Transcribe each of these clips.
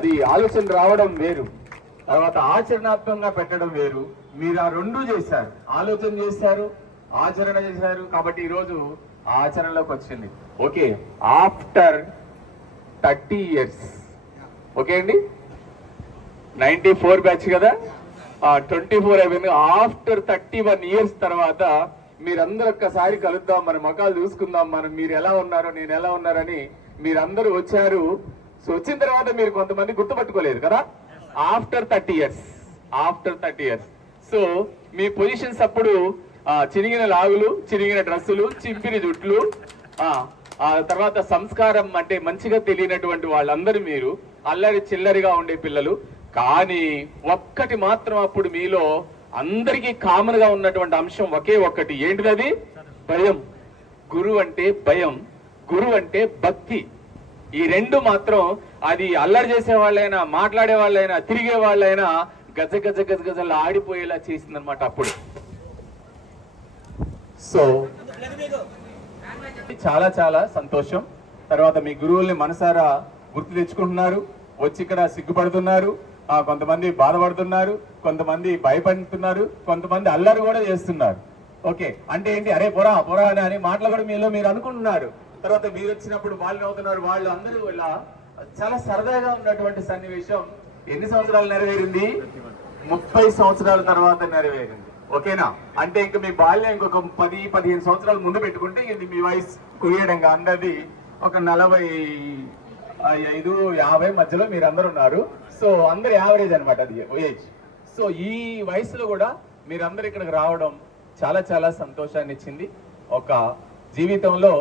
అది ఆలోచన రావడం వేరు. తర్వాత ఆచరణాత్మకంగా పెట్టడం వేరు. మీరు ఆ రెండు చేశారు. ఆలోచన చేశారు ఆచరణ చేశారు. కాబట్టి ఈరోజు ఆచరణలోకి వచ్చింది. Okay after thirty years. Okay అండి? నైన్టీ ఫోర్ బ్యాచ్ కదా? ట్వంటీ ఫోర్ అయిపోయింది. ఆఫ్టర్ థర్టీ వన్ ఇయర్స్ తర్వాత మీరందరూ ఒక్కసారి కలుద్దాం మన ముఖాలు చూసుకుందాం మనం మీరు ఎలా ఉన్నారో నేను ఎలా ఉన్నారని మీరందరూ వచ్చారు. సో వచ్చిన తర్వాత మీరు కొంతమంది గుర్తుపట్టుకోలేదు కదా? After thirty years after thirty years so మీ పొజిషన్స్ అప్పుడు చిరిగిన లాగులు చిరిగిన డ్రెస్సులు చింపిన జుట్లు ఆ తర్వాత సంస్కారం అంటే మంచిగా తెలియనటువంటి వాళ్ళందరూ మీరు అల్లరి చిల్లరిగా ఉండే పిల్లలు. కానీ ఒక్కటి మాత్రం అప్పుడు మీలో అందరికీ కామన్గా ఉన్నటువంటి అంశం ఒకే ఒక్కటి. ఏంటిది భయం. గురువు అంటే భయం. గురువు అంటే భక్తి. ఈ రెండు మాత్రం అది అల్లరి చేసే వాళ్ళైనా మాట్లాడే వాళ్ళైనా తిరిగే వాళ్ళైనా గజ గజ గజ గజలు ఆడిపోయేలా చేసిందనమాట అప్పుడు. సో చాలా చాలా సంతోషం. తర్వాత మీ గురువుల్ని మనసారా గుర్తు తెచ్చుకుంటున్నారు వచ్చి ఇక్కడ సిగ్గుపడుతున్నారు కొంతమంది బాధపడుతున్నారు కొంతమంది భయపడుతున్నారు కొంతమంది అల్లరి కూడా చేస్తున్నారు. ఓకే అంటే ఏంటి? అరే పొరా పొరా అని అని మాటలు కూడా మీలో మీరు అనుకుంటున్నారు. తర్వాత మీరు వచ్చినప్పుడు వాళ్ళు అవుతున్నారు వాళ్ళు అందరూ ఇలా చాలా సరదాగా ఉన్నటువంటి సన్నివేశం ఎన్ని సంవత్సరాలు నెరవేరింది? ముప్పై సంవత్సరాల తర్వాత నెరవేరింది. ఓకేనా? అంటే ఇంకా మీ బాల్యం ఇంకొక పది పదిహేను సంవత్సరాలు ముందు పెట్టుకుంటే ఇది మీ వయసు కుయ్యడంగా అందరిది ఒక నలభై ఐదు యాభై మధ్యలో మీరు అందరు ఉన్నారు. సో అందరు యావరేజ్ అనమాట అది ఏజ్. సో ఈ వయసులో కూడా మీరందరూ ఇక్కడికి రావడం చాలా చాలా సంతోషాన్ని ఇచ్చింది ఒక జీవితంలో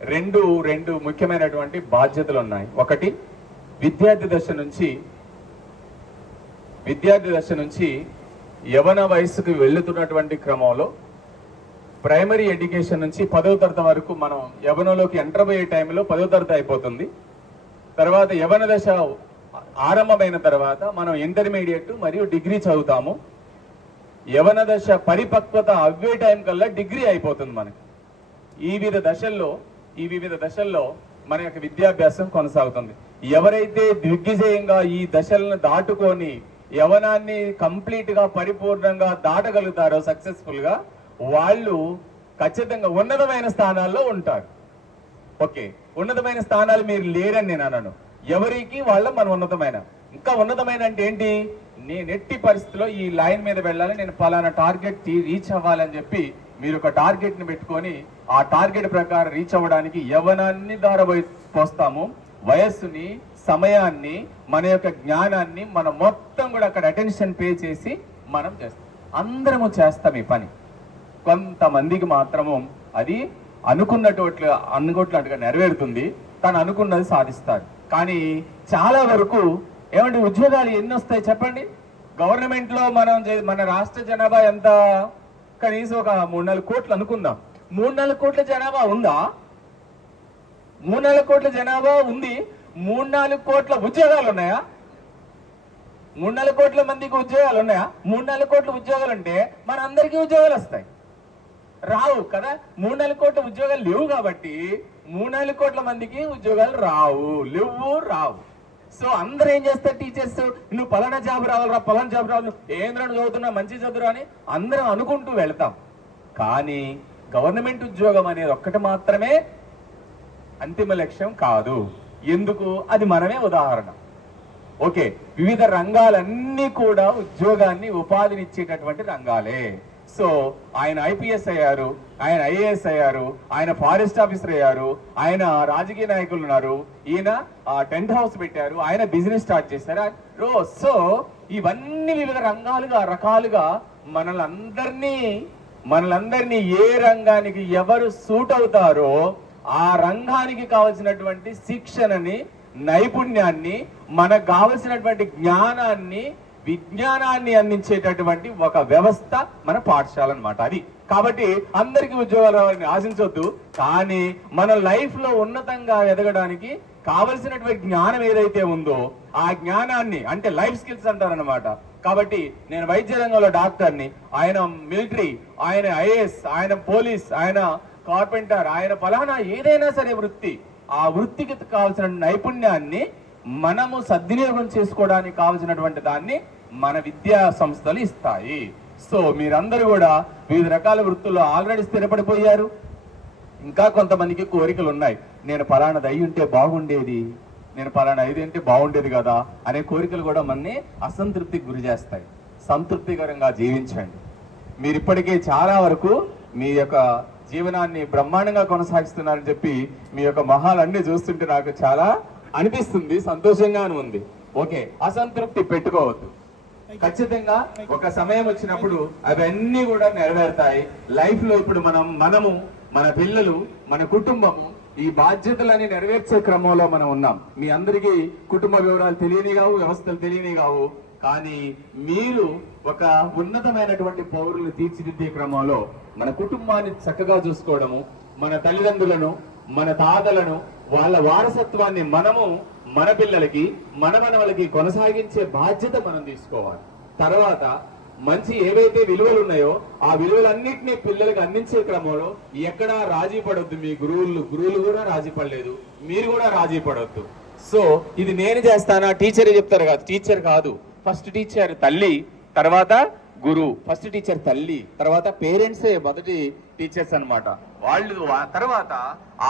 రెండు రెండు ముఖ్యమైనటువంటి బాధ్యతలు ఉన్నాయి. ఒకటి విద్యార్థి దశ నుంచి విద్యార్థి దశ నుంచి యవన వయసుకు వెళ్తున్నటువంటి క్రమంలో ప్రైమరీ ఎడ్యుకేషన్ నుంచి పదో తరగతి వరకు మనం యవనలోకి ఎంటర్ అయ్యే టైంలో పదో తరగతి అయిపోతుంది. తర్వాత యవన దశ ఆరంభమైన తర్వాత మనం ఇంటర్మీడియట్ మరియు డిగ్రీ చదువుతాము. యవన దశ పరిపక్వత అవ్వే టైం కల్లా డిగ్రీ అయిపోతుంది మనకి. ఈ వివిధ దశల్లో ఈ వివిధ దశల్లో మన యొక్క విద్యాభ్యాసం కొనసాగుతుంది. ఎవరైతే దిగ్విజయంగా ఈ దశలను దాటుకొని యవనాన్ని కంప్లీట్గా పరిపూర్ణంగా దాటగలుగుతారో సక్సెస్ఫుల్గా వాళ్ళు ఖచ్చితంగా ఉన్నతమైన స్థానాల్లో ఉంటారు. ఓకే. ఉన్నతమైన స్థానాలు మీరు లేరని నేను అన్నాను ఎవరికి? వాళ్ళ మన ఉన్నతమైన. ఇంకా ఉన్నతమైన అంటే ఏంటి? నేను ఎట్టి పరిస్థితిలో ఈ లైన్ మీద వెళ్ళాలి నేను పలానా టార్గెట్ రీచ్ అవ్వాలని చెప్పి మీరు ఒక టార్గెట్ని పెట్టుకొని ఆ టార్గెట్ ప్రకారం రీచ్ అవ్వడానికి యవనాన్ని దార పోస్తాము వయస్సుని సమయాన్ని మన యొక్క జ్ఞానాన్ని మనం మొత్తం కూడా అక్కడ అటెన్షన్ పే చేసి మనం చేస్తాం. అందరము చేస్తాం ఈ పని. కొంతమందికి మాత్రము అది అనుకున్నటువంటి అనుకున్నట్టుగా నెరవేరుతుంది. తను అనుకున్నది సాధిస్తారు కానీ చాలా వరకు ఏమంటే ఉద్యోగాలు ఎన్ని వస్తాయి చెప్పండి? గవర్నమెంట్లో మనం చే- మన రాష్ట్ర జనాభా ఎంత? కనీసం ఒక మూడు నాలుగు కోట్లు అనుకుందాం. మూడు నాలుగు కోట్ల జనాభా ఉందా? మూడు నాలుగు కోట్ల జనాభా ఉంది. మూడు నాలుగు కోట్ల ఉద్యోగాలు ఉన్నాయా? మూడు నాలుగు కోట్ల మందికి ఉద్యోగాలు ఉన్నాయా? మూడు నాలుగు కోట్ల ఉద్యోగాలు ఉంటే మన అందరికీ ఉద్యోగాలు వస్తాయి. రావు కదా? మూడు నాలుగు కోట్ల ఉద్యోగాలు లేవు కాబట్టి మూడు నాలుగు కోట్ల మందికి ఉద్యోగాలు రావు. లేవు రావు. సో అందరూ ఏం చేస్తారు టీచర్స్? నువ్వు పలానా జాబ్ రావాలరా పలానా జాబ్ రావాలి ఏంద్రను చదువుతున్నా మంచి చదువురా అని అందరం అనుకుంటూ వెళ్తాం. కానీ గవర్నమెంట్ ఉద్యోగం అనేది ఒక్కటి మాత్రమే అంతిమ లక్ష్యం కాదు. ఎందుకు? అది మనమే ఉదాహరణ. ఓకే వివిధ రంగాలన్నీ కూడా ఉద్యోగాన్ని ఉపాధిని ఇచ్చేటటువంటి రంగాలే. సో ఆయన ఐపీఎస్ అయ్యారు ఆయన ఐఏఎస్ అయ్యారు ఆయన ఫారెస్ట్ ఆఫీసర్ అయ్యారు ఆయన రాజకీయ నాయకులు ఉన్నారు. ఈయన టెంట్ హౌస్ పెట్టారు ఆయన బిజినెస్ స్టార్ట్ చేశారు. రో సో ఇవన్నీ వివిధ రంగాలుగా రకాలుగా మనలందరినీ మనలందరినీ ఏ రంగానికి ఎవరు సూట్ అవుతారో ఆ రంగానికి కావలసినటువంటి శిక్షణని నైపుణ్యాన్ని మనకు కావలసినటువంటి జ్ఞానాన్ని విజ్ఞానాన్ని అందించేటటువంటి ఒక వ్యవస్థ మన పాఠశాల అనమాట అది. కాబట్టి అందరికీ ఉద్యోగాలు రావాలని ఆశించవద్దు కానీ మన లైఫ్లో ఉన్నతంగా ఎదగడానికి కావలసినటువంటి జ్ఞానం ఏదైతే ఉందో ఆ జ్ఞానాన్ని అంటే లైఫ్ స్కిల్స్ అంటారనమాట కాబట్టి నేను వైద్య రంగంలో డాక్టర్ని ఆయన మిలిటరీ ఆయన ఐఏఎస్ ఆయన పోలీస్ ఆయన కార్పెంటర్ ఆయన ఫలానా ఏదైనా సరే వృత్తి ఆ వృత్తికి కావాల్సిన నైపుణ్యాన్ని మనము సద్వినియోగం చేసుకోవడానికి కావలసినటువంటి దాన్ని మన విద్యా సంస్థలు ఇస్తాయి. సో మీరందరూ కూడా వివిధ రకాల వృత్తుల్లో ఆల్రెడీ స్థిరపడిపోయారు. ఇంకా కొంతమందికి కోరికలు ఉన్నాయి నేను పలానాది అయి ఉంటే బాగుండేది. నేను పలానా ఐదు ఉంటే బాగుండేది కదా అనే కోరికలు కూడా మనని అసంతృప్తికి గురి చేస్తాయి. సంతృప్తికరంగా జీవించండి. మీరు ఇప్పటికే చాలా వరకు మీ యొక్క జీవనాన్ని బ్రహ్మాండంగా కొనసాగిస్తున్నారని చెప్పి మీ యొక్క మొహాలన్నీ చూస్తుంటే నాకు చాలా అనిపిస్తుంది సంతోషంగాను ఉంది. ఓకే అసంతృప్తి పెట్టుకోవద్దు. ఖచ్చితంగా ఒక సమయం వచ్చినప్పుడు అవన్నీ కూడా నెరవేరుతాయి. లైఫ్లో ఇప్పుడు మనం మనము మన పిల్లలు మన కుటుంబము ఈ బాధ్యతలని నెరవేర్చే క్రమంలో మనం ఉన్నాం. మీ అందరికీ కుటుంబ వివరాలు తెలియని కావు వ్యవస్థలు తెలియని కావు కానీ మీరు ఒక ఉన్నతమైనటువంటి పౌరులు తీర్చిదిద్దే క్రమంలో మన కుటుంబాన్ని చక్కగా చూసుకోవడము మన తల్లిదండ్రులను మన తాతలను వాళ్ళ వారసత్వాన్ని మనము మన పిల్లలకి మన మనవలకి కొనసాగించే బాధ్యత మనం తీసుకోవాలి. తర్వాత మంచి ఏవైతే విలువలు ఉన్నాయో ఆ విలువలన్నింటినీ పిల్లలకు అందించే క్రమంలో ఎక్కడా రాజీ పడొద్దు మీ గురువులు. గురువులు కూడా రాజీ పడలేదు. మీరు కూడా రాజీ పడొద్దు. సో ఇది నేను చేస్తానా? టీచర్ చెప్తారు కాదు. టీచర్ కాదు. ఫస్ట్ టీచర్ తల్లి తర్వాత గురువు ఫస్ట్ టీచర్ తల్లి తర్వాత పేరెంట్సే మొదటి టీచర్స్ అన్నమాట. వాళ్ళు తర్వాత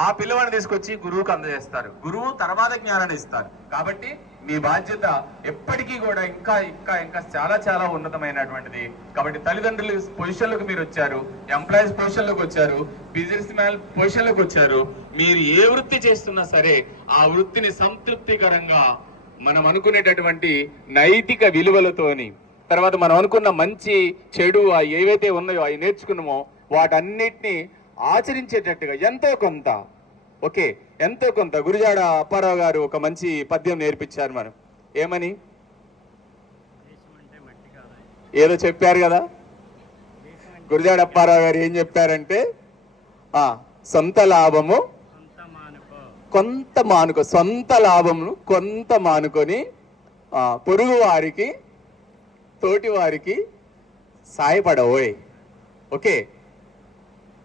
ఆ పిల్లవాడిని తీసుకొచ్చి గురువుకు అందజేస్తారు. గురువు తర్వాత జ్ఞానాన్ని ఇస్తారు. కాబట్టి మీ బాధ్యత ఎప్పటికీ కూడా ఇంకా ఇంకా ఇంకా చాలా చాలా ఉన్నతమైనటువంటిది. కాబట్టి తల్లిదండ్రులు పొజిషన్లకు మీరు వచ్చారు ఎంప్లాయీస్ పొజిషన్లోకి వచ్చారు బిజినెస్ మ్యాన్ పొజిషన్లోకి వచ్చారు మీరు ఏ వృత్తి చేస్తున్నా సరే ఆ వృత్తిని సంతృప్తికరంగా మనం అనుకునేటటువంటి నైతిక విలువలతోని తర్వాత మనం అనుకున్న మంచి చెడు అవి ఏవైతే ఉన్నాయో అవి నేర్చుకున్నామో వాటన్నిటిని ఆచరించేటట్టుగా ఎంతో కొంత ఓకే ఎంతో కొంత గురుజాడ అప్పారావు గారు ఒక మంచి పద్యం నేర్పించారు మనం ఏమని? ఏదో చెప్పారు కదా. గురుజాడ అప్పారావు గారు ఏం చెప్పారంటే ఆ సొంత లాభము కొంత మానుకో సొంత లాభమును కొంత మానుకొని పొరుగు వారికి తోటి వారికి సాయపడవోయ్. ఓకే?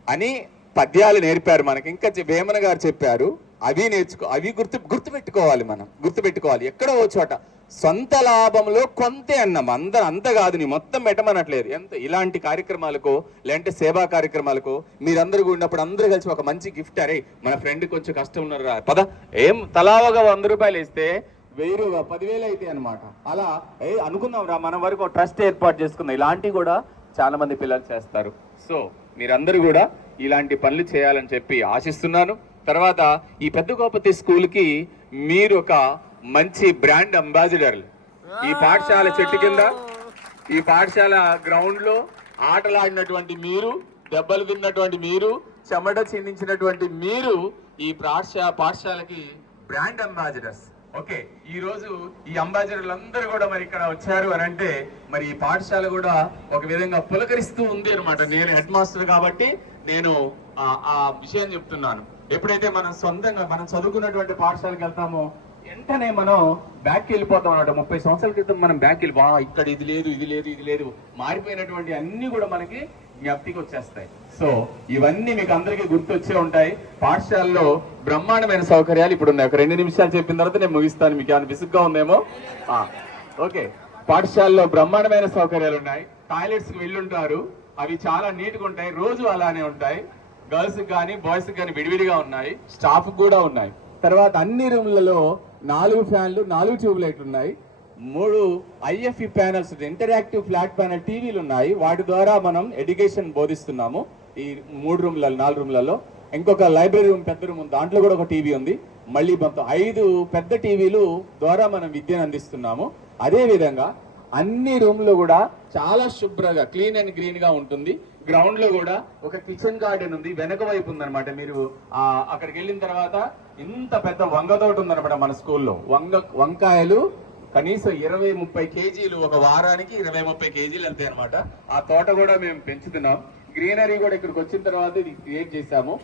అని పద్యాలు నేర్పారు మనకి. ఇంకా వేమన గారు చెప్పారు అవి నేర్చుకో అవి గుర్తు గుర్తు పెట్టుకోవాలి మనం. గుర్తు పెట్టుకోవాలి ఎక్కడో ఓ చోట. సొంత లాభంలో కొంతే అన్నాం. అందరు అంత కాదు నీ మొత్తం పెట్టమనట్లేదు ఎంత ఇలాంటి కార్యక్రమాలకు లేదంటే సేవా కార్యక్రమాలకు మీరందరూ ఉన్నప్పుడు అందరూ కలిసి ఒక మంచి గిఫ్ట్ అరే మన ఫ్రెండ్ కొంచెం కష్టం ఉన్నారు రా పద. ఏం తలావగా వంద రూపాయలు ఇస్తే వెయ్యి పదివేలు అయితే అనమాట అలా ఏ అనుకుందాం రా మన వరకు ట్రస్ట్ ఏర్పాటు చేసుకుందాం. ఇలాంటివి కూడా చాలా మంది పిల్లలు చేస్తారు. సో మీరందరూ కూడా ఇలాంటి పనులు చేయాలని చెప్పి ఆశిస్తున్నాను. తర్వాత ఈ పెద్ద గోపతి స్కూల్కి మీరు ఒక మంచి బ్రాండ్ అంబాసిడర్లు. ఈ పాఠశాల చెట్టు కింద ఈ పాఠశాల గ్రౌండ్లో ఆటలాడినటువంటి మీరు దెబ్బలు తిన్నటువంటి మీరు చెమట చిందించినటువంటి మీరు ఈ పాఠశాల పాఠశాలకి బ్రాండ్ అంబాసిడర్స్. ఓకే ఈ రోజు ఈ అంబాసిడర్లు అందరూ కూడా మరి ఇక్కడ వచ్చారు అని అంటే మరి ఈ పాఠశాల కూడా ఒక విధంగా పులకరిస్తూ ఉంది అనమాట నేను హెడ్ మాస్టర్ కాబట్టి నేను ఆ విషయం చెప్తున్నాను. ఎప్పుడైతే మనం సొంతంగా మనం చదువుకున్నటువంటి పాఠశాలకు వెళ్తామో వెంటనే మనం బ్యాక్కి వెళ్ళిపోతాం అన్నమాట. ముప్పై సంవత్సరాల క్రితం మనం బ్యాక్ వెళ్ళి బా ఇక్కడ ఇది లేదు ఇది లేదు ఇది లేదు. మారిపోయినటువంటి అన్ని కూడా మనకి జ్ఞప్తికి వచ్చేస్తాయి సో ఇవన్నీ మీకు అందరికీ గుర్తొచ్చే ఉంటాయి. పాఠశాలలో బ్రహ్మాండమైన సౌకర్యాలు ఇప్పుడు ఉన్నాయి ఒక రెండు నిమిషాలు చెప్పిన తర్వాత నేను ముగిస్తాను. మీకు ఏమైనా విసుగ్గా ఉందేమో? ఓకే. పాఠశాలలో బ్రహ్మాండమైన సౌకర్యాలు ఉన్నాయి. టాయిలెట్స్కి వెళ్ళుంటారు. అవి చాలా నీట్గా ఉంటాయి. రోజు అలానే ఉంటాయి. గర్ల్స్కి కానీ బాయ్స్కి కానీ విడివిడిగా ఉన్నాయి. స్టాఫ్ కూడా ఉన్నాయి. తర్వాత అన్ని రూమ్లలో నాలుగు ఫ్యాన్లు నాలుగు ట్యూబ్ లైట్లు ఉన్నాయి. మూడు IFE panels interactive flat panel టీవీలు ఉన్నాయి. వాటి ద్వారా మనం ఎడ్యుకేషన్ బోధిస్తున్నాము. ఈ మూడు రూమ్లలో నాలుగు రూమ్లలో. ఇంకొక లైబ్రరీ రూమ్ పెద్ద రూమ్ ఉంది. దాంట్లో కూడా ఒక టీవీ ఉంది. మళ్ళీ మొత్తం ఐదు పెద్ద టీవీలు ద్వారా మనం విద్యను అందిస్తున్నాము. అదే విధంగా అన్ని రూమ్లు కూడా చాలా శుభ్రంగా క్లీన్ అండ్ గ్రీన్గా ఉంటుంది. గ్రౌండ్లో కూడా ఒక కిచెన్ గార్డెన్ ఉంది. వెనక వైపు ఉందనమాట మీరు ఆ అక్కడికి వెళ్ళిన తర్వాత ఇంత పెద్ద వంగ తోట ఉందనమాట మన స్కూల్లో. వంగ వంకాయలు కనీసం ఇరవై ముప్పై కేజీలు ఒక వారానికి ఇరవై ముప్పై కేజీలు వెళ్తాయి అనమాట ఆ తోట కూడా మేము పెంచుతున్నాం. గ్రీనరీ కూడా ఇక్కడికి వచ్చిన తర్వాత ఇది క్రియేట్ చేశాము.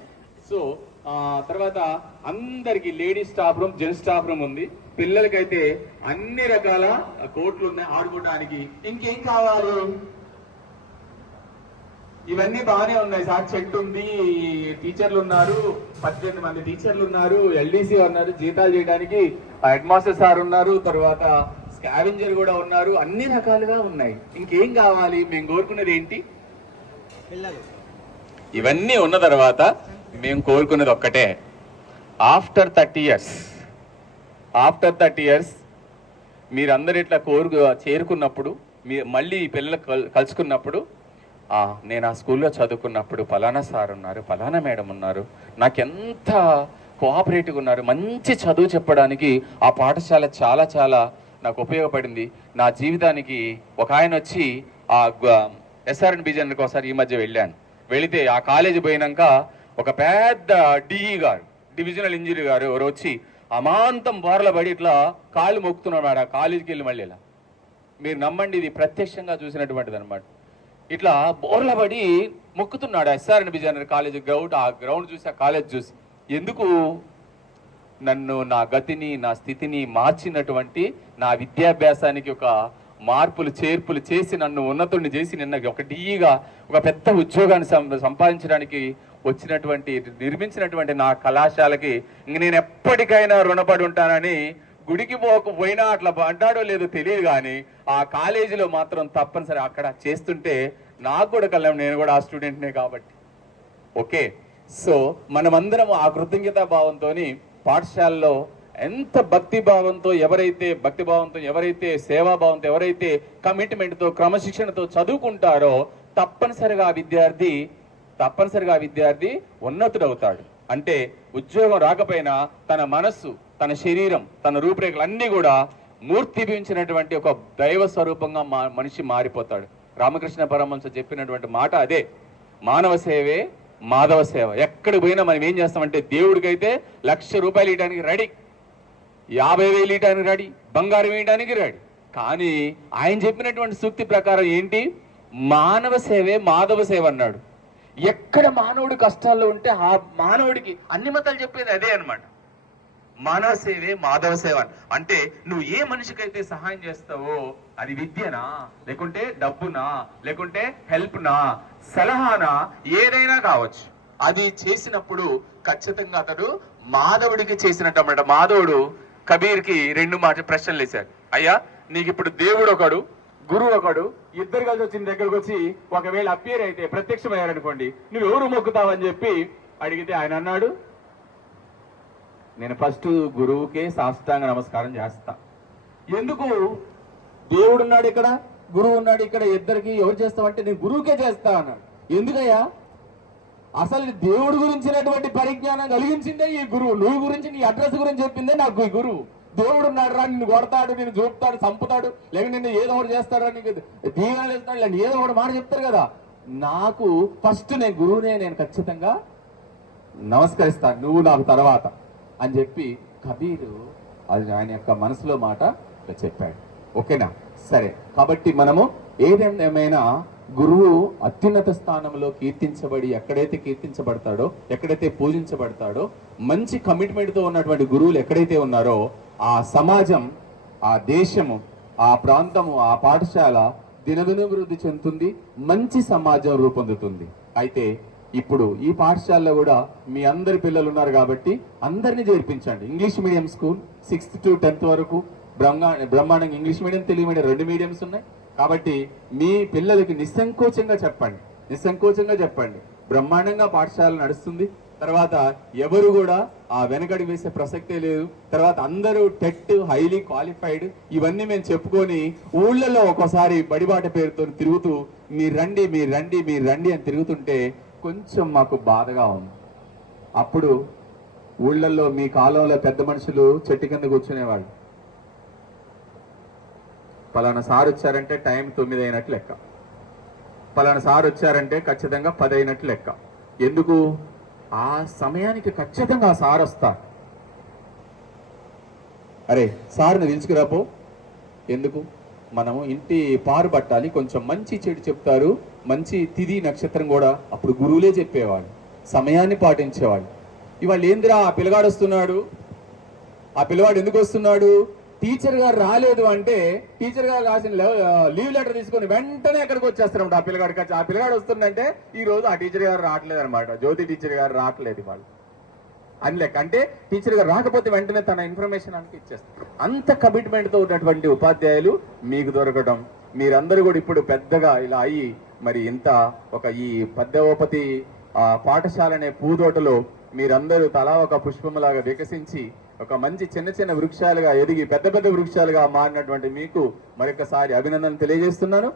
సో ఆ తర్వాత అందరికి ladies staff room gents staff room ఉంది. పిల్లలకైతే అన్ని రకాల కోట్లు ఉన్నాయి ఆడుకోవడానికి ఇంకేం కావాలి? ఇవన్నీ బాగానే ఉన్నాయి సార్. చెట్టు ఉంది టీచర్లు ఉన్నారు పద్దెనిమిది మంది టీచర్లు ఉన్నారు ఎల్డీసీ ఉన్నారు జీతాలు చేయడానికి హెడ్ మాస్టర్ సార్ ఉన్నారు తర్వాత స్కావెంజర్ కూడా ఉన్నారు అన్ని రకాలుగా ఉన్నాయి. ఇంకేం కావాలి? మేము కోరుకున్నది ఏంటి? పిల్లలు. ఇవన్నీ ఉన్న తర్వాత మేము కోరుకున్నది ఒక్కటే. After thirty years after thirty years మీరందరు ఇట్లా కోరు చేరుకున్నప్పుడు మీ మళ్ళీ పిల్లలు కల్- కలుసుకున్నప్పుడు "ఆ, నేను ఆ స్కూల్లో చదువుకున్నప్పుడు ఫలానా సార్ ఉన్నారు ఫలానా మేడం ఉన్నారు నాకెంత కోఆపరేటివ్గా ఉన్నారు మంచి చదువు చెప్పడానికి ఆ పాఠశాల చాలా చాలా నాకు ఉపయోగపడింది. నా జీవితానికి ఒక ఆయన వచ్చి ఆ ఎస్ఆర్ఎన్ బిజన్కి ఒకసారి ఈ మధ్య వెళ్ళాను. వెళితే ఆ కాలేజీ పోయినాక ఒక పెద్ద డిఈ గారు డివిజనల్ ఇంజనీర్ గారు ఎవరు వచ్చి అమాంతం బోర్ల పడి ఇట్లా కాళ్ళు మొక్కుతున్నాడు ఆ కాలేజీకి వెళ్ళి మళ్ళీ ఇలా. మీరు నమ్మండి ఇది ప్రత్యక్షంగా చూసినటువంటిది అనమాట ఇట్లా బోర్ల పడి మొక్కుతున్నాడు ఎస్ఆర్ఎన్ బిజనర్ కాలేజ్ గ్రౌండ్ ఆ గ్రౌండ్ చూసి ఆ కాలేజ్ చూసి. ఎందుకు? నన్ను నా గతిని నా స్థితిని మార్చినటువంటి నా విద్యాభ్యాసానికి ఒక మార్పులు చేర్పులు చేసి నన్ను ఉన్నతుడిని చేసి నిన్న ఒక డీగా ఒక పెద్ద ఉద్యోగాన్ని సం- సంపాదించడానికి వచ్చినటువంటి నిర్మించినటువంటి నా కళాశాలకి ఇంక నేను ఎప్పటికైనా రుణపడి ఉంటానని గుడికి పోకపోయినా అట్లా అంటాడో లేదో తెలియదు కానీ ఆ కాలేజీలో మాత్రం తప్పనిసరి అక్కడ చేస్తుంటే నాకు కూడా కళ్ళం నేను కూడా ఆ స్టూడెంట్నే కాబట్టి. ఓకే? సో మనమందరం ఆ కృతజ్ఞతా భావంతో పాఠశాలలో ఎంత భక్తి భావంతో ఎవరైతే భక్తి భావంతో ఎవరైతే సేవాభావంతో ఎవరైతే కమిట్మెంట్తో క్రమశిక్షణతో చదువుకుంటారో తప్పనిసరిగా విద్యార్థి తప్పనిసరిగా విద్యార్థి ఉన్నతుడవుతాడు. అంటే ఉద్యోగం రాకపోయినా తన మనస్సు తన శరీరం తన రూపురేఖలు అన్నీ కూడా మూర్తిభించినటువంటి ఒక దైవ స్వరూపంగా మా మనిషి మారిపోతాడు. రామకృష్ణ పరమహంస చెప్పినటువంటి మాట అదే. మానవ సేవే మాధవ సేవ. ఎక్కడికి పోయినా మనం ఏం చేస్తామంటే దేవుడికైతే లక్ష రూపాయలు ఇవ్వడానికి రెడీ. యాభై వేలు ఇవ్వడానికి రెడీ. బంగారం వేయడానికి రెడీ. కానీ ఆయన చెప్పినటువంటి సూక్తి ప్రకారం ఏంటి? మానవ సేవే మాధవ సేవ అన్నాడు. ఎక్కడ మానవుడు కష్టాల్లో ఉంటే ఆ మానవుడికి అన్ని మతాలు చెప్పేది అదే అన్నమాట. మానవ సేవే మాధవ సేవ అంటే నువ్వు ఏ మనిషికైతే సహాయం చేస్తావో అది విద్యనా లేకుంటే డబ్బునా లేకుంటే హెల్ప్నా సలహానా ఏదైనా కావచ్చు. అది చేసినప్పుడు ఖచ్చితంగా అతడు మాధవుడికి చేసినట్టు అన్నమాట మాధవుడు కబీర్కి రెండు మాట ప్రశ్నలు వేశాడు అయ్యా నీకు ఇప్పుడు దేవుడు ఒకడు గురువు ఒకడు ఇద్దరు కలిసి వచ్చిన దగ్గరకు వచ్చి ఒకవేళ అప్పేర్ అయితే ప్రత్యక్షమయ్యారనుకోండి నువ్వు ఎవరు మొక్కుతావని చెప్పి అడిగితే ఆయన అన్నాడు నేను ఫస్ట్ గురువుకే సాష్టాంగ నమస్కారం చేస్తా. ఎందుకు? దేవుడు ఉన్నాడు ఇక్కడ గురువు ఉన్నాడు ఇక్కడ ఇద్దరికి ఎవరు చేస్తామంటే నేను గురువుకే చేస్తా అన్నాడు. ఎందుకయ్యా? అసలు దేవుడి గురించినటువంటి పరిజ్ఞానం కలిగించిందే ఈ గురువు. నువ్వు గురించి నీ అడ్రస్ గురించి చెప్పిందే నాకు ఈ గురువు. దేవుడు ఉన్నాడు రా నిన్ను కొడతాడు నేను చూపుతాడు చంపుతాడు లేక నిన్ను ఏదో ఒకటి చేస్తాడు నీకు దీవెనలు ఇస్తాడు లేదంటే ఏదో ఒకటి మాట చెప్తారు కదా. నాకు ఫస్ట్ నేను గురువునే నేను ఖచ్చితంగా నమస్కరిస్తాను నువ్వు నాకు తర్వాత. అని చెప్పి కబీరు అది ఆయన యొక్క మనసులో మాట చెప్పాడు. ఓకేనా? సరే. కాబట్టి మనము ఏదేమైనా గురువు అత్యున్నత స్థానంలో కీర్తించబడి ఎక్కడైతే కీర్తించబడతాడో ఎక్కడైతే పూజించబడతాడో మంచి కమిట్మెంట్తో ఉన్నటువంటి గురువులు ఎక్కడైతే ఉన్నారో ఆ సమాజం ఆ దేశము ఆ ప్రాంతము ఆ పాఠశాల దినదినభివృద్ధి చెందుతుంది మంచి సమాజం రూపొందుతుంది. అయితే ఇప్పుడు ఈ పాఠశాలలో కూడా మీ అందరి పిల్లలు ఉన్నారు కాబట్టి అందరినీ చేర్పించండి. English medium school sixth to tenth వరకు బ్రహ్మా బ్రహ్మాండంగా ఇంగ్లీష్ మీడియం తెలుగు మీడియం రెండు మీడియంస్ ఉన్నాయి. కాబట్టి మీ పిల్లలకి నిస్సంకోచంగా చెప్పండి. నిస్సంకోచంగా చెప్పండి. బ్రహ్మాండంగా పాఠశాల నడుస్తుంది. తర్వాత ఎవరు కూడా ఆ వెనకడి వేసే ప్రసక్తే లేదు. తర్వాత అందరూ టెట్ హైలీ క్వాలిఫైడ్ ఇవన్నీ మేము చెప్పుకొని ఊళ్ళలో ఒక్కోసారి బడిబాట పేరుతో తిరుగుతూ మీరు రండి మీరు రండి మీరు రండి అని తిరుగుతుంటే కొంచెం మాకు బాధగా ఉంది. అప్పుడు ఊళ్ళల్లో మీ కాలంలో పెద్ద మనుషులు చెట్టు కింద కూర్చునేవాళ్ళు. పలానా సార్ వచ్చారంటే టైం తొమ్మిది అయినట్లు లెక్క. పలానా సార్ వచ్చారంటే ఖచ్చితంగా పది అయినట్లు లెక్క. ఎందుకు? ఆ సమయానికి ఖచ్చితంగా ఆ సార్ వస్తారు అరే సార్ని పిలుచుకురాపో. ఎందుకు? మనము ఇంటి పారు పట్టాలి కొంచెం మంచి చెడు చెప్తారు. మంచి తిది నక్షత్రం కూడా అప్పుడు గురువులే చెప్పేవాడు సమయాన్ని పాటించేవాడు ఇవాళ ఏందిరా ఆ పిల్లగాడు వస్తున్నాడు? ఆ పిల్లవాడు ఎందుకు వస్తున్నాడు? టీచర్ గారు రాలేదు అంటే టీచర్ గారు రాసిన లీవ్ లెటర్ తీసుకొని వెంటనే ఎక్కడికి వచ్చేస్తారు ఆ పిల్లగాడికి వచ్చి- ఆ పిల్లగాడు వస్తుందంటే ఈ రోజు ఆ టీచర్ గారు రావట్లేదు అనమాట జ్యోతి టీచర్ గారు రావట్లేదు వాళ్ళు అని లెక్క. అంటే టీచర్ గారు రాకపోతే వెంటనే తన ఇన్ఫర్మేషన్ అంతా ఇచ్చేస్తారు. అంత కమిట్మెంట్తో ఉన్నటువంటి ఉపాధ్యాయులు మీకు దొరకడం మీరందరూ కూడా ఇప్పుడు పెద్దగా ఇలా అయ్యి మరి ఇంత ఒక ఈ పద్మవపతి పాఠశాల అనే పూదోటలో మీరందరూ తలా ఒక పుష్పములాగా వికసించి ఒక మంచి చిన్న చిన్న వృక్షాలుగా ఎదిగి పెద్ద పెద్ద వృక్షాలుగా మారినటువంటి మీకు మరొకసారి అభినందన తెలియజేస్తున్నాను.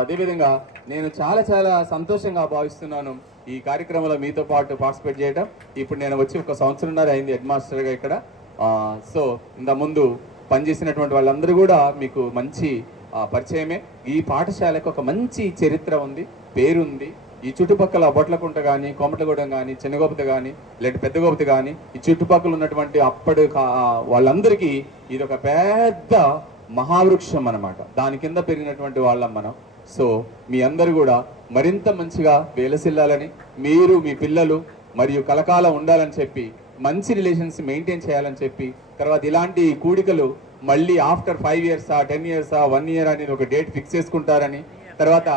అదేవిధంగా నేను చాలా చాలా సంతోషంగా భావిస్తున్నాను ఈ కార్యక్రమంలో మీతో పాటు పార్టిసిపేట్ చేయడం. ఇప్పుడు నేను వచ్చి ఒక సంవత్సరంన్నర అయింది హెడ్ మాస్టర్గా ఇక్కడ. సో ఇంత ముందు పనిచేసినటువంటి వాళ్ళందరూ కూడా మీకు మంచి పరిచయమే. ఈ పాఠశాలకు ఒక మంచి చరిత్ర ఉంది పేరుంది. ఈ చుట్టుపక్కల బొట్లకుంట కానీ కోమటగూడెం కానీ చిన్నగోపత కానీ లేదా పెద్దగోపతి కానీ ఈ చుట్టుపక్కల ఉన్నటువంటి అప్పటి వాళ్ళందరికీ ఇది ఒక పెద్ద మహావృక్షం అనమాట దాని కింద పెరిగినటువంటి వాళ్ళం మనం. సో మీ అందరు కూడా మరింత మంచిగా వేలసిల్లాలని మీరు మీ పిల్లలు మరియు కలకాలం ఉండాలని చెప్పి మంచి రిలేషన్స్ మెయింటైన్ చేయాలని చెప్పి తర్వాత ఇలాంటి కూడికలు మళ్ళీ ఆఫ్టర్ ఫైవ్ ఇయర్సా టెన్ ఇయర్స్ వన్ ఇయర్ అని ఒక డేట్ ఫిక్స్ చేసుకుంటారని తర్వాత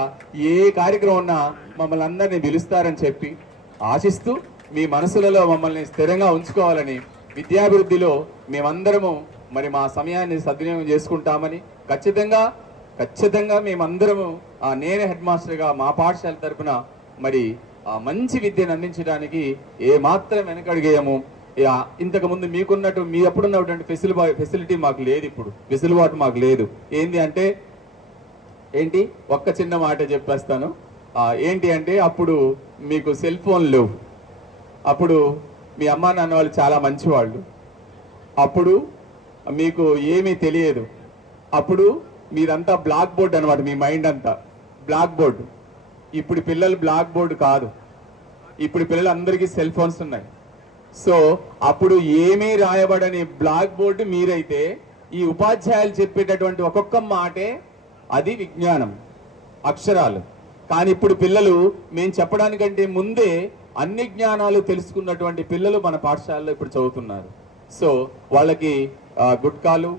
ఏ కార్యక్రమం ఉన్నా మమ్మల్ని అందరినీ పిలుస్తారని చెప్పి ఆశిస్తూ మీ మనసులలో మమ్మల్ని స్థిరంగా ఉంచుకోవాలని విద్యాభివృద్ధిలో మేమందరము మరి మా సమయాన్ని సద్వినియోగం చేసుకుంటామని ఖచ్చితంగా ఖచ్చితంగా మేమందరము ఆ, నేనే హెడ్ మాస్టర్గా మా పాఠశాల తరఫున మరి మంచి విద్యను అందించడానికి ఏమాత్రం వెనకడిగేయము. ఇంతకుముందు మీకున్నట్టు మీ అప్పుడున్నటువంటి ఫెసిలిటీ ఫెసిలిటీ మాకు లేదు ఇప్పుడు. వెసులుబాటు మాకు లేదు. ఏంటి అంటే ఏంటి? ఒక్క చిన్న మాట చెప్పేస్తాను. ఏంటి అంటే అప్పుడు మీకు సెల్ ఫోన్ లేవు. అప్పుడు మీ అమ్మా నాన్న వాళ్ళు చాలా మంచివాళ్ళు. అప్పుడు మీకు ఏమీ తెలియదు. అప్పుడు మీరంతా బ్లాక్ బోర్డ్ అనమాట మీ మైండ్ అంతా. Blackboard. ఇప్పుడు పిల్లలు బ్లాక్ బోర్డ్ కాదు. ఇప్పుడు పిల్లలందరికీ సెల్ ఫోన్స్ ఉన్నాయి. సో అప్పుడు ఏమీ రాయబడని బ్లాక్ బోర్డు మీరైతే ఈ ఉపాధ్యాయులు చెప్పేటటువంటి ఒక్కొక్క మాటే అది విజ్ఞానం అక్షరాలు. కానీ ఇప్పుడు పిల్లలు మేము చెప్పడానికంటే ముందే అన్ని జ్ఞానాలు తెలుసుకున్నటువంటి పిల్లలు మన పాఠశాలలో ఇప్పుడు చదువుతున్నారు. సో వాళ్ళకి గుట్కాలు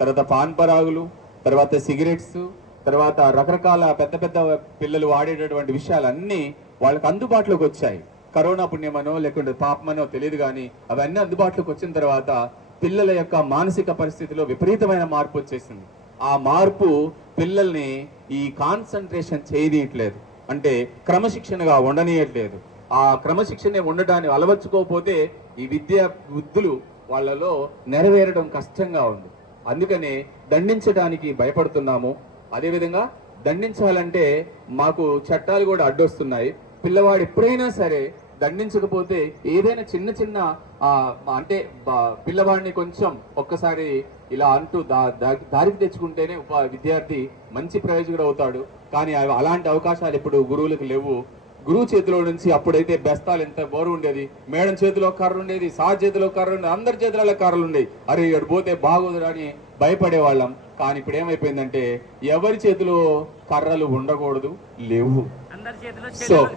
తర్వాత పాన్ పరాగులు తర్వాత సిగరెట్స్ తర్వాత రకరకాల పెద్ద పెద్ద పిల్లలు వాడేటటువంటి విషయాలన్నీ వాళ్ళకి అందుబాటులోకి వచ్చాయి. కరోనా పుణ్యమనో లేకుంటే పాపమనో తెలియదు కానీ అవన్నీ అందుబాటులోకి వచ్చిన తర్వాత పిల్లల యొక్క మానసిక పరిస్థితిలో విపరీతమైన మార్పు వచ్చేసింది. ఆ మార్పు పిల్లల్ని ఈ కాన్సన్ట్రేషన్ చేయనీయట్లేదు. అంటే క్రమశిక్షణగా ఉండనీయట్లేదు. ఆ క్రమశిక్షణ ఉండటాన్ని అలవర్చుకోకపోతే ఈ విద్యా బుద్ధులు వాళ్ళలో నెరవేరడం కష్టంగా ఉంది. అందుకనే దండించడానికి భయపడుతున్నాము. అదేవిధంగా దండించాలంటే మాకు చట్టాలు కూడా అడ్డొస్తున్నాయి. పిల్లవాడు ఎప్పుడైనా సరే దండించకపోతే ఏదైనా చిన్న చిన్న అంటే పిల్లవాడిని కొంచెం ఒక్కసారి ఇలా అంటూ దా దారికి తెచ్చుకుంటేనే ఉప విద్యార్థి మంచి ప్రయోజకుడు అవుతాడు. కానీ అలాంటి అవకాశాలు ఇప్పుడు గురువులకు లేవు. గురువు చేతిలో నుంచి అప్పుడైతే బెస్తాలు ఎంత బోరు ఉండేది. మేడం చేతిలో కర్ర ఉండేది సార్ చేతిలో కర్ర ఉండేది అందరి చేతులలో కర్రలు ఉండేవి. అరే ఇక్కడ పోతే బాగోదురా అని భయపడేవాళ్ళం. కానీ ఇప్పుడు ఏమైపోయిందంటే ఎవరి చేతిలో కర్రలు ఉండకూడదు లేవు. సో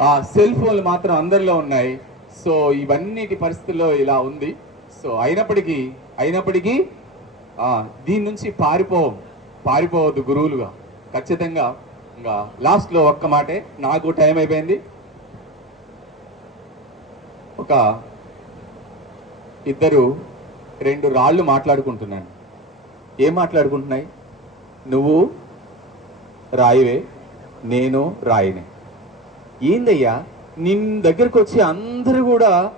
ఆ సెల్ ఫోన్లు మాత్రం అందరిలో ఉన్నాయి. సో ఇవన్నిటి పరిస్థితుల్లో ఇలా ఉంది. సో అయినప్పటికీ అయినప్పటికీ దీని నుంచి పారిపో పారిపోవద్దు గురువులుగా. ఖచ్చితంగా ఇంకా లాస్ట్లో ఒక్క మాటే. నాకు టైం అయిపోయింది. ఒక ఇద్దరు రెండు రాళ్ళు మాట్లాడుకుంటున్నాను. ఏం మాట్లాడుకుంటున్నాయి? నువ్వు రాయివే. నేను రాయిని. ఏందయ్యా? నిన్న దగ్గరికి వచ్చి అందరు కూడా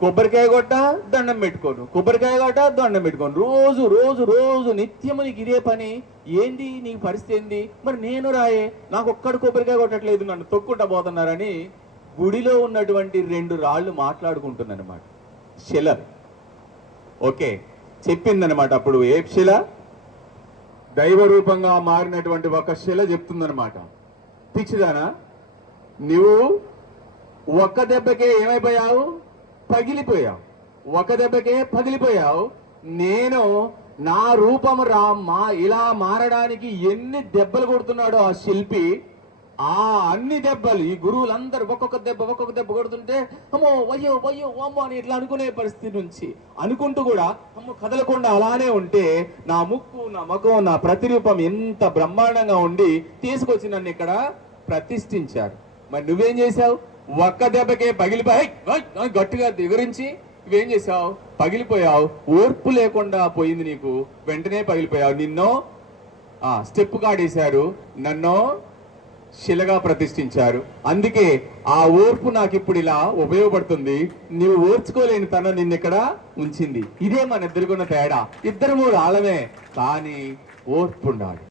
కొబ్బరికాయ కొట్ట దండం పెట్టుకోను. కొబ్బరికాయ కొట్ట దండం పెట్టుకోను. రోజు రోజు రోజు నిత్యము నీకు ఇదే పని. ఏంది? నీ పరిస్థితి ఏంది? మరి నేను రాయే. నాకు ఒక్కడు కొబ్బరికాయ కొట్టట్లేదు. నన్ను తొక్కుంటా పోతున్నారని గుడిలో ఉన్నటువంటి రెండు రాళ్ళు మాట్లాడుకుంటుందన్నమాట. శిల. ఓకే. చెప్పిందనమాట అప్పుడు ఏ శిల? దైవరూపంగా మారినటువంటి ఒక శిల చెప్తుందనమాట పిచ్చిదానా? నువ్వు ఒక్క దెబ్బకే ఏమైపోయావు? పగిలిపోయావు. ఒక దెబ్బకే పగిలిపోయావు. నేను నా రూపం రా మా ఇలా మారడానికి ఎన్ని దెబ్బలు కొడుతున్నాడో ఆ శిల్పి ఆ అన్ని దెబ్బలు. ఈ గురువులందరూ ఒక్కొక్క దెబ్బ ఒక్కొక్క దెబ్బ కొడుతుంటే అమ్మో వయ్యో వయ్యో అమ్మో అని ఇట్లా అనుకునే పరిస్థితి నుంచి అనుకుంటూ కూడా అమ్మో కదలకుండా అలానే ఉంటే నా ముక్కు నా ముఖం నా ప్రతిరూపం ఎంత బ్రహ్మాండంగా ఉండి తీసుకొచ్చి నన్ను ఇక్కడ ప్రతిష్ఠించారు. మరి నువ్వేం చేశావు? ఒక్క దెబ్బకే పగిలిపోయి గట్టిగా దిగరించి నువ్వేం చేసావు పగిలిపోయావు. ఓర్పు లేకుండా పోయింది నీకు. వెంటనే పగిలిపోయావు. నిన్నో ఆ స్టెప్ కాడేశారు. నన్ను శిలగా ప్రతిష్ఠించారు. అందుకే ఆ ఓర్పు నాకు ఇప్పుడు ఇలా ఉపయోగపడుతుంది. నీవు ఓర్చుకోలేని తన నిన్ను ఇక్కడ ఉంచింది. ఇదే మన ఇద్దరికున్న తేడా. ఇద్దరు మూడు ఆలమే కానీ ఓర్పు ఉండాలి